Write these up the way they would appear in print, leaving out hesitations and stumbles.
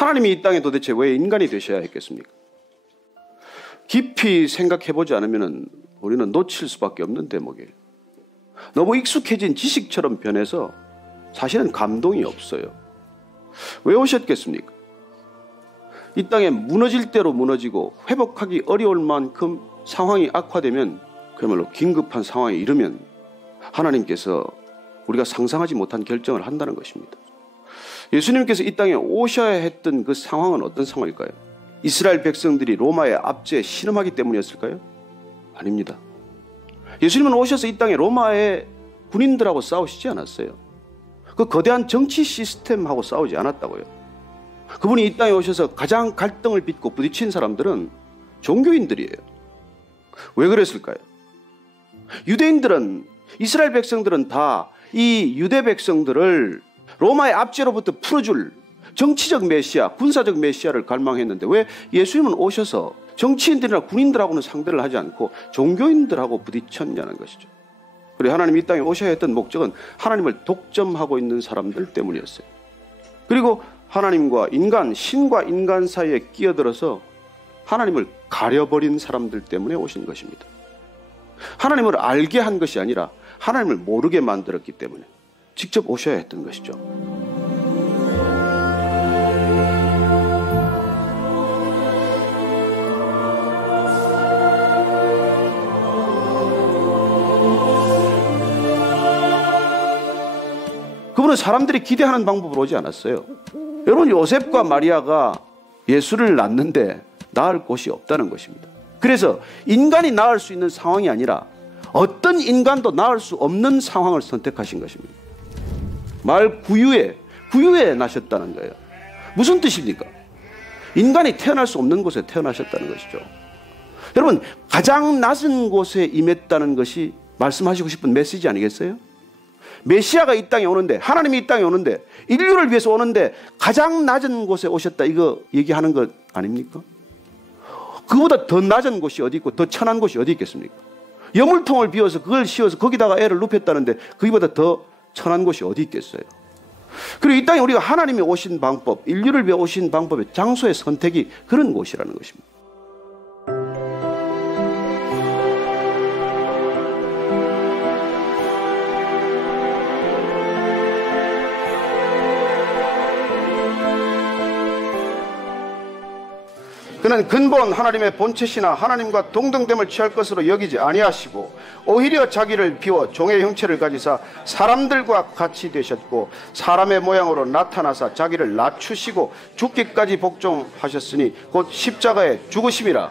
하나님이 이 땅에 도대체 왜 인간이 되셔야 했겠습니까? 깊이 생각해보지 않으면 우리는 놓칠 수밖에 없는 대목이에요. 너무 익숙해진 지식처럼 변해서 사실은 감동이 없어요. 왜 오셨겠습니까? 이 땅에 무너질 대로 무너지고 회복하기 어려울 만큼 상황이 악화되면, 그야말로 긴급한 상황에 이르면 하나님께서 우리가 상상하지 못한 결정을 한다는 것입니다. 예수님께서 이 땅에 오셔야 했던 그 상황은 어떤 상황일까요? 이스라엘 백성들이 로마의 압제에 신음하기 때문이었을까요? 아닙니다. 예수님은 오셔서 이 땅에 로마의 군인들하고 싸우시지 않았어요. 그 거대한 정치 시스템하고 싸우지 않았다고요. 그분이 이 땅에 오셔서 가장 갈등을 빚고 부딪힌 사람들은 종교인들이에요. 왜 그랬을까요? 유대인들은, 이스라엘 백성들은 다 이 유대 백성들을 로마의 압제로부터 풀어줄 정치적 메시아, 군사적 메시아를 갈망했는데 왜 예수님은 오셔서 정치인들이나 군인들하고는 상대를 하지 않고 종교인들하고 부딪혔냐는 것이죠. 그리고 하나님이 이 땅에 오셔야 했던 목적은 하나님을 독점하고 있는 사람들 때문이었어요. 그리고 하나님과 인간, 신과 인간 사이에 끼어들어서 하나님을 가려버린 사람들 때문에 오신 것입니다. 하나님을 알게 한 것이 아니라 하나님을 모르게 만들었기 때문에 직접 오셔야 했던 것이죠. 그분은 사람들이 기대하는 방법으로 오지 않았어요. 여러분, 요셉과 마리아가 예수를 낳는데 낳을 곳이 없다는 것입니다. 그래서 인간이 낳을 수 있는 상황이 아니라 어떤 인간도 낳을 수 없는 상황을 선택하신 것입니다. 말 구유에 나셨다는 거예요. 무슨 뜻입니까? 인간이 태어날 수 없는 곳에 태어나셨다는 것이죠. 여러분, 가장 낮은 곳에 임했다는 것이 말씀하시고 싶은 메시지 아니겠어요? 메시아가 이 땅에 오는데, 하나님이 이 땅에 오는데, 인류를 위해서 오는데 가장 낮은 곳에 오셨다, 이거 얘기하는 것 아닙니까? 그보다 더 낮은 곳이 어디 있고 더 천한 곳이 어디 있겠습니까? 여물통을 비워서 그걸 씌워서 거기다가 애를 눕혔다는데 거기보다 더 천한 곳이 어디 있겠어요? 그리고 이 땅에 우리가 하나님이 오신 방법, 인류를 위해 오신 방법의 장소의 선택이 그런 곳이라는 것입니다. 그는 근본 하나님의 본체시나 하나님과 동등됨을 취할 것으로 여기지 아니하시고 오히려 자기를 비워 종의 형체를 가지사 사람들과 같이 되셨고 사람의 모양으로 나타나사 자기를 낮추시고 죽기까지 복종하셨으니 곧 십자가에 죽으심이라.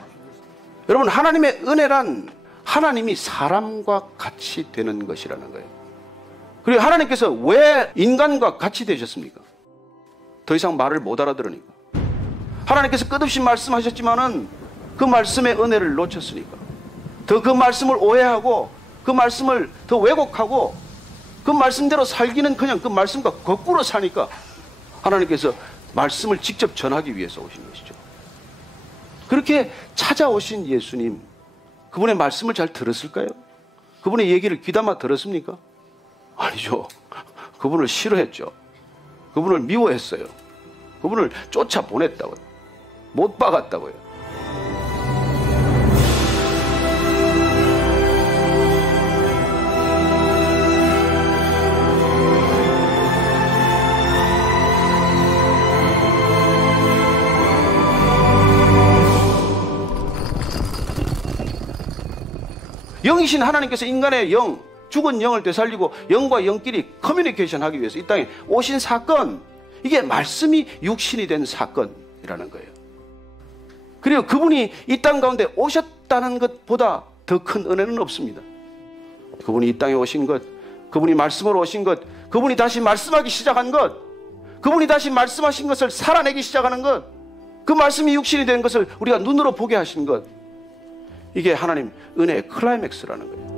여러분, 하나님의 은혜란 하나님이 사람과 같이 되는 것이라는 거예요. 그리고 하나님께서 왜 인간과 같이 되셨습니까? 더 이상 말을 못 알아들으니까. 하나님께서 끝없이 말씀하셨지만은 그 말씀의 은혜를 놓쳤으니까, 더 그 말씀을 오해하고 그 말씀을 더 왜곡하고 그 말씀대로 살기는 그냥 그 말씀과 거꾸로 사니까 하나님께서 말씀을 직접 전하기 위해서 오신 것이죠. 그렇게 찾아오신 예수님, 그분의 말씀을 잘 들었을까요? 그분의 얘기를 귀담아 들었습니까? 아니죠. 그분을 싫어했죠. 그분을 미워했어요. 그분을 쫓아보냈다고요. 못 박았다고요. 영이신 하나님께서 인간의 영, 죽은 영을 되살리고 영과 영끼리 커뮤니케이션 하기 위해서 이 땅에 오신 사건, 이게 말씀이 육신이 된 사건이라는 거예요. 그리고 그분이 이 땅 가운데 오셨다는 것보다 더 큰 은혜는 없습니다. 그분이 이 땅에 오신 것, 그분이 말씀으로 오신 것, 그분이 다시 말씀하기 시작한 것, 그분이 다시 말씀하신 것을 살아내기 시작하는 것, 그 말씀이 육신이 된 것을 우리가 눈으로 보게 하신 것, 이게 하나님 은혜의 클라이맥스라는 거예요.